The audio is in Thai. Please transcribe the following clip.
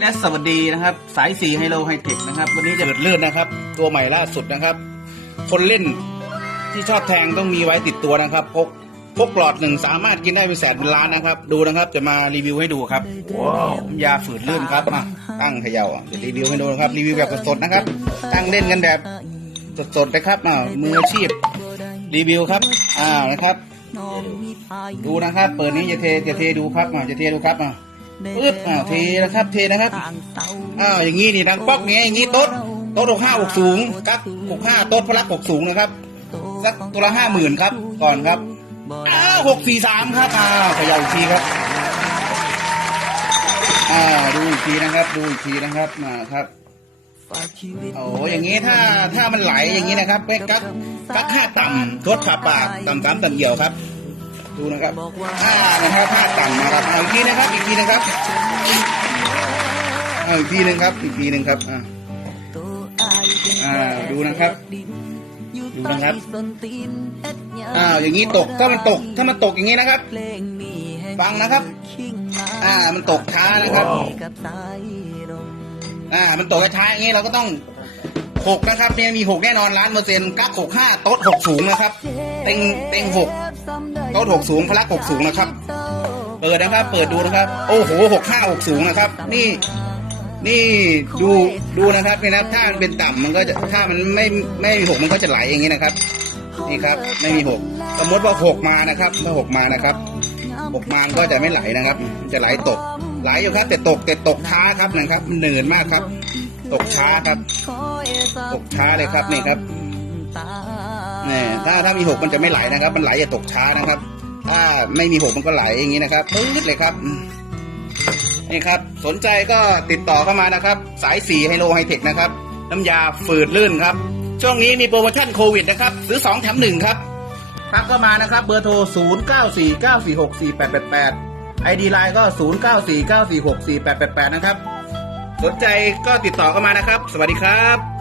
และสวัสดีนะครับ สายสีไฮโลไฮเทคนะครับ วันนี้จะเปิดเลื่อนนะครับ ตัวใหม่ล่าสุดนะครับ คนเล่นที่ชอบแทงต้องมีไว้ติดตัวนะครับพกพกหลอดหนึ่งสามารถกินได้เป็นแสนเป็นล้านนะครับ ดูนะครับจะมารีวิวให้ดูครับว้าวยาฝืดลื่นครับมาตั้งเขย่าอะจะรีวิวให้ดูนะครับรีวิวแบบสดๆนะครับ ตั้งเล่นกันแบบสดๆนะครับอ่ามืออาชีพรีวิวครับ อ่านะครับ ดูนะครับ เปิดนี้จะเทจะเทดูครับอ่าจะเทดูครับอ่า ปึ๊บอ่าเทนะครับ เทนะครับอ้าวอย่างนี้นี่ดังป๊อกเงี้ยอย่างนี้โต๊ดโต๊ดหกห้าหกสูงกักหกห้าโต๊ดพลักหกสูงนะครับสักตัวละห้าหมื่นครับ ก่อนครับอ้าวหกสี่สามครับอ้าวขย่าอีกทีครับอ่าดูอีกทีนะครับดูอีกทีนะครับมาครับโอ้อย่างนี้ถ้าถ้ามันไหลอย่างนี้นะครับไปกักกักห้าต่ำทดขาปากต่ำสามต่ำเหี่ยวครับ ดูนะครับอ่านะครับห้าต่ำนะครับเอาอีกทีนะครับ อีกทีนะครับเอาอีกทีหนึ่งครับ อีกทีหนึ่งครับอ่าอ่าดูนะครับดูนะครับอ้าวอย่างนี้ตกถ้ามันตกถ้ามันตกอย่างนี้นะครับ ฟังนะครับ อ่ามันตกช้านะครับ อ่ามันตกช้าอย่างนี้เราก็ต้อง หกนะครับเนี่ยมีหกแน่นอนล้านเปอร์เซ็นต์กักหกห้าโต๊ดหกสูงนะครับ เต็งเต็งหกโต๊ดหกสูงพลักหกสูงนะครับ เปิดนะครับ เปิดดูนะครับ โอ้โหหกห้าหกสูงนะครับ นี่นี่ดูดูนะครับนี่นะถ้ามันเป็นต่ำมันก็จะถ้ามันไม่ไม่มีหกมันก็จะไหลอย่างนี้นะครับ นี่ครับไม่มีหกสมมติว่าหกมานะครับเมื่อหกมานะครับหกมานก็จะไม่ไหลนะครับ จะไหลตกไหลอยู่ครับแต่ตกแต่ตกช้าครับนะครับมันเหนื่อยมากครับ ตกช้าครับตกช้าเลยครับนี่ครับนี่ถ้าถ้ามีหกมันจะไม่ไหลนะครับ มันไหลจะตกช้านะครับ ถ้าไม่มีหกมันก็ไหลอย่างนี้นะครับปื๊ดเลยครับนี่ครับ สนใจก็ติดต่อเข้ามานะครับ สายสีไฮโลไฮเทคนะครับ น้ำยาฝืดลื่นครับ ช่วงนี้มีโปรโมชั่นโควิดนะครับ ซื้อ2แถม1ครับทักเข้ามานะครับ เบอร์โทร 0 9 4 9 4 6 4 8 8 8 ID ไลน์ก็ 0 9 4 9 4 6 4 8 8 8 นะครับ สนใจก็ติดต่อเข้ามานะครับ สวัสดีครับ